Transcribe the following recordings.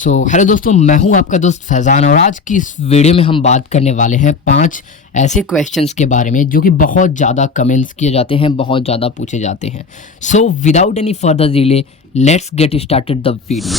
Hello दोस्तों, मैं हूं आपका दोस्त फैज़ान और आज की इस वीडियो में हम बात करने वाले हैं 5 ऐसे क्वेश्चंस के बारे में जो कि बहुत ज़्यादा कमेंट्स किए जाते हैं, बहुत ज़्यादा पूछे जाते हैं। Without any further delay let's get started the video.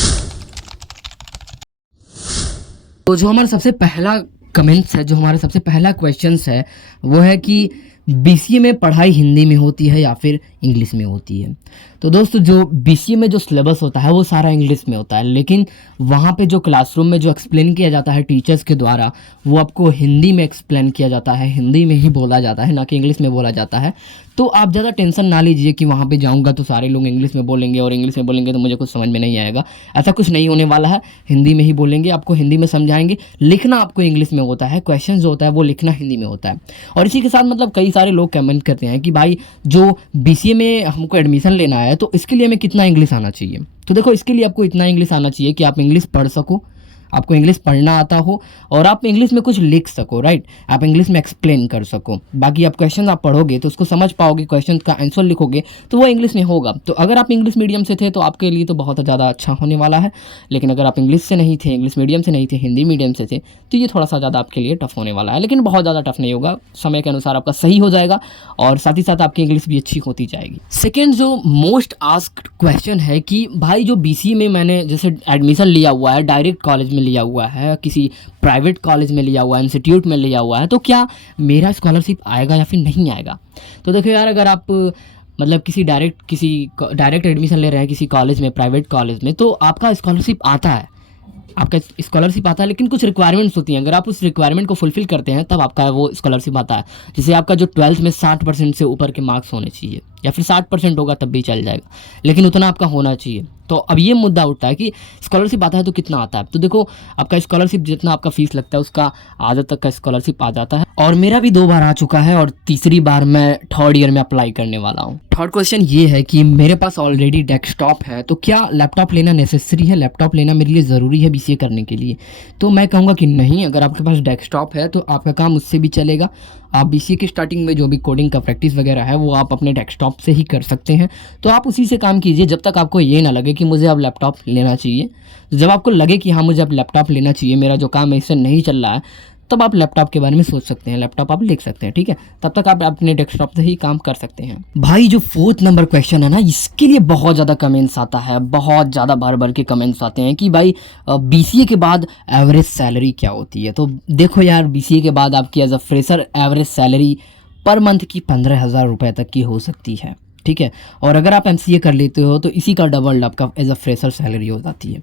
तो जो हमारा सबसे पहला कमेंट्स है, जो हमारा सबसे पहला क्वेश्चंस है वो है कि बीसीए में पढ़ाई हिंदी में होती है या फिर इंग्लिश में होती है। तो दोस्तों, जो बीसीए में जो सिलेबस होता है वो सारा इंग्लिश में होता है, लेकिन वहाँ पे जो क्लासरूम में जो एक्सप्लेन किया जाता है टीचर्स के द्वारा वो आपको हिंदी में एक्सप्लेन किया जाता है, हिंदी में ही बोला जाता है, ना कि इंग्लिश में बोला जाता है। तो आप ज़्यादा टेंशन ना लीजिए कि वहाँ पे जाऊँगा तो सारे लोग इंग्लिश में बोलेंगे और इंग्लिश में बोलेंगे तो मुझे कुछ समझ में नहीं आएगा। ऐसा कुछ नहीं होने वाला है, हिंदी में ही बोलेंगे, आपको हिंदी में समझाएंगे। लिखना आपको इंग्लिश में होता है, क्वेश्चन जो होता है वो लिखना हिंदी में होता है। और इसी के साथ मतलब कई सारे लोग कमेंट करते हैं कि भाई जो बीसीए में हमको एडमिशन लेना है तो इसके लिए हमें कितना इंग्लिश आना चाहिए। तो देखो, इसके लिए आपको इतना इंग्लिश आना चाहिए कि आप इंग्लिश पढ़ सको, आपको इंग्लिश पढ़ना आता हो और आप इंग्लिश में कुछ लिख सको, राइट। आप इंग्लिश में एक्सप्लेन कर सको। बाकी आप क्वेश्चन आप पढ़ोगे तो उसको समझ पाओगे, क्वेश्चन का आंसर लिखोगे तो वो इंग्लिश में होगा। तो अगर आप इंग्लिश मीडियम से थे तो आपके लिए तो बहुत ज़्यादा अच्छा होने वाला है, लेकिन अगर आप इंग्लिश से नहीं थे, इंग्लिश मीडियम से नहीं थे, हिंदी मीडियम से थे, तो ये थोड़ा सा ज़्यादा आपके लिए टफ होने वाला है। लेकिन बहुत ज़्यादा टफ नहीं होगा, समय के अनुसार आपका सही हो जाएगा और साथ ही साथ आपकी इंग्लिश भी अच्छी होती जाएगी। सेकेंड जो मोस्ट आस्क्ड क्वेश्चन है कि भाई जो बीसीए में मैंने जैसे एडमिशन लिया हुआ है, डायरेक्ट कॉलेज में लिया हुआ है, किसी प्राइवेट कॉलेज में लिया हुआ है, इंस्टीट्यूट में लिया हुआ है, तो क्या मेरा स्कॉलरशिप आएगा या फिर नहीं आएगा। तो देखो यार, अगर आप मतलब किसी डायरेक्ट एडमिशन ले रहे हैं किसी कॉलेज में, प्राइवेट कॉलेज में, तो आपका स्कॉलरशिप आता है, लेकिन कुछ रिक्वायरमेंट्स होती हैं। अगर आप उस रिक्वायरमेंट को फुलफिल करते हैं तब आपका वो स्कॉलरशिप आता है। जैसे आपका जो 12th में 60% से ऊपर के मार्क्स होने चाहिए, या फिर 60% होगा तब भी चल जाएगा, लेकिन उतना आपका होना चाहिए। तो अब ये मुद्दा उठता है कि स्कॉलरशिप आता है तो कितना आता है। तो देखो, आपका स्कॉलरशिप जितना आपका फीस लगता है उसका आधा तक का स्कॉलरशिप आ जाता है। और मेरा भी 2 बार आ चुका है और तीसरी बार मैं थर्ड ईयर में अप्लाई करने वाला हूँ। थर्ड क्वेश्चन ये है कि मेरे पास ऑलरेडी डेस्कटॉप है तो क्या लैपटॉप लेना नेसेसरी है, लैपटॉप लेना मेरे लिए ज़रूरी है बीसीए करने के लिए। तो मैं कहूँगा कि नहीं, अगर आपके पास डेस्कटॉप है तो आपका काम उससे भी चलेगा। आप बीसीए की स्टार्टिंग में जो भी कोडिंग का प्रैक्टिस वगैरह है वो आप अपने डेस्कटॉप से ही कर सकते हैं। तो आप उसी से काम कीजिए जब तक आपको ये ना लगे कि मुझे अब लैपटॉप लेना चाहिए। जब आपको लगे कि हाँ मुझे अब लैपटॉप लेना चाहिए, मेरा जो काम है इससे नहीं चल रहा है, तब आप लैपटॉप के बारे में सोच सकते हैं, लैपटॉप आप लिख सकते हैं, ठीक है। तब तक आप अपने डेस्कटॉप से ही काम कर सकते हैं। भाई जो 4th नंबर क्वेश्चन है ना, इसके लिए बहुत ज़्यादा कमेंट्स आता है, बहुत ज़्यादा भर भर के कमेंट्स आते हैं कि भाई बीसीए के बाद एवरेज सैलरी क्या होती है। तो देखो यार, बीसीए के बाद आपकी age a fresher average salary per month की 15,000 रुपये तक की हो सकती है, ठीक है। और अगर आप एमसीए कर लेते हो तो इसी का डबल आपका एज अ फ्रेशर सैलरी हो जाती है।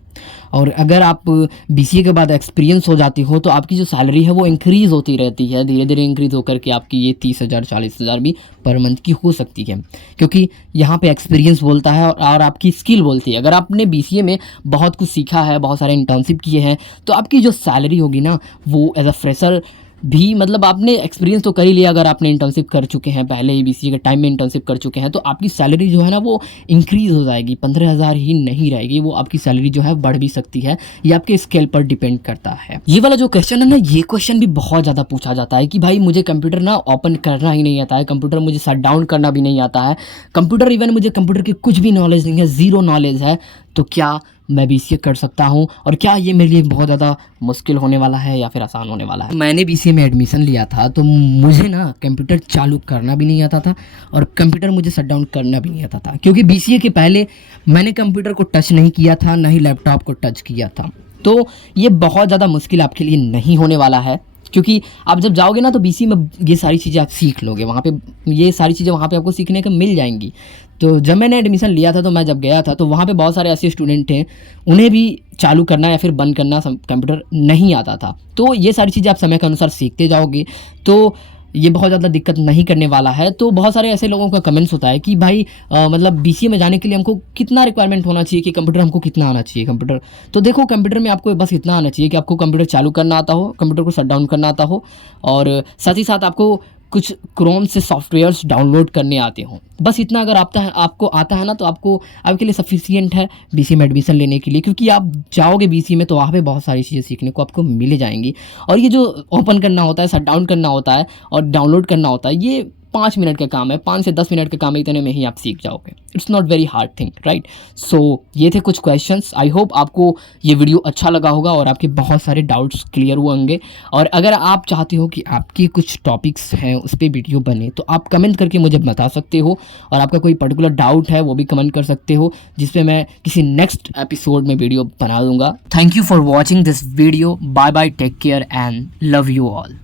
और अगर आप बीसीए के बाद एक्सपीरियंस हो जाती हो तो आपकी जो सैलरी है वो इंक्रीज़ होती रहती है, धीरे धीरे इंक्रीज़ होकर के आपकी ये 30,000 40,000 भी पर मंथ की हो सकती है, क्योंकि यहाँ पे एक्सपीरियंस बोलता है और आपकी स्किल बोलती है। अगर आपने बीसीए में बहुत कुछ सीखा है, बहुत सारे इंटर्नशिप किए हैं, तो आपकी जो सैलरी होगी ना वो एज अ फ्रेशर भी, मतलब आपने एक्सपीरियंस तो कर ही लिया, अगर आपने इंटर्नशिप कर चुके हैं पहले ही, बीसीए के टाइम में इंटर्नशिप कर चुके हैं, तो आपकी सैलरी जो है ना वो इंक्रीज़ हो जाएगी, 15,000 ही नहीं रहेगी, वो आपकी सैलरी जो है बढ़ भी सकती है। ये आपके स्केल पर डिपेंड करता है। ये वाला जो क्वेश्चन है ना, ये क्वेश्चन भी बहुत ज़्यादा पूछा जाता है कि भाई मुझे कंप्यूटर ना ओपन करना ही नहीं आता है, कंप्यूटर मुझे शट डाउन करना भी नहीं आता है, कंप्यूटर इवन मुझे कंप्यूटर की कुछ भी नॉलेज नहीं है, ज़ीरो नॉलेज है, तो क्या मैं बीसीए कर सकता हूँ और क्या ये मेरे लिए बहुत ज़्यादा मुश्किल होने वाला है या फिर आसान होने वाला है। मैंने बीसीए में एडमिशन लिया था तो मुझे ना कंप्यूटर चालू करना भी नहीं आता था और कंप्यूटर मुझे शट डाउन करना भी नहीं आता था, क्योंकि बीसीए के पहले मैंने कंप्यूटर को टच नहीं किया था, ना ही लैपटॉप को टच किया था। तो ये बहुत ज़्यादा मुश्किल आपके लिए नहीं होने वाला है, क्योंकि आप जब जाओगे ना तो बीसीए में ये सारी चीज़ें आप सीख लोगे, वहाँ पे ये सारी चीज़ें वहाँ पे आपको सीखने को मिल जाएंगी। तो जब मैंने एडमिशन लिया था तो मैं जब गया था तो वहाँ पे बहुत सारे ऐसे स्टूडेंट थे, उन्हें भी चालू करना या फिर बंद करना कंप्यूटर नहीं आता था। तो ये सारी चीज़ें आप समय के अनुसार सीखते जाओगे तो ये बहुत ज़्यादा दिक्कत नहीं करने वाला है। तो बहुत सारे ऐसे लोगों का कमेंट्स होता है कि भाई मतलब बीसीए में जाने के लिए हमको कितना रिक्वायरमेंट होना चाहिए, कि कंप्यूटर हमको कितना आना चाहिए कंप्यूटर। तो देखो, कंप्यूटर में आपको बस इतना आना चाहिए कि आपको कंप्यूटर चालू करना आता हो, कंप्यूटर को शट डाउन करना आता हो, और साथ ही साथ आपको कुछ क्रोम से सॉफ्टवेयर्स डाउनलोड करने आते हों। बस इतना अगर आपको आता है ना तो आपके लिए सफिशिएंट है बीसीए में एडमिशन लेने के लिए, क्योंकि आप जाओगे बीसीए में तो वहाँ पे बहुत सारी चीज़ें सीखने को आपको मिल जाएंगी। और ये जो ओपन करना होता है, शट डाउन करना होता है और डाउनलोड करना होता है, ये 5 मिनट का काम है, 5 से 10 मिनट का काम है, इतने में ही आप सीख जाओगे। It's not very hard thing, right. So ये थे कुछ क्वेश्चंस। आई होप आपको ये वीडियो अच्छा लगा होगा और आपके बहुत सारे डाउट्स क्लियर हुए होंगे। और अगर आप चाहते हो कि आपके कुछ टॉपिक्स हैं उस पर वीडियो बने तो आप कमेंट करके मुझे बता सकते हो, और आपका कोई पर्टिकुलर डाउट है वो भी कमेंट कर सकते हो, जिस पे मैं किसी नेक्स्ट एपिसोड में वीडियो बना दूंगा। Thank you for watching this video. Bye bye, take care and love you all.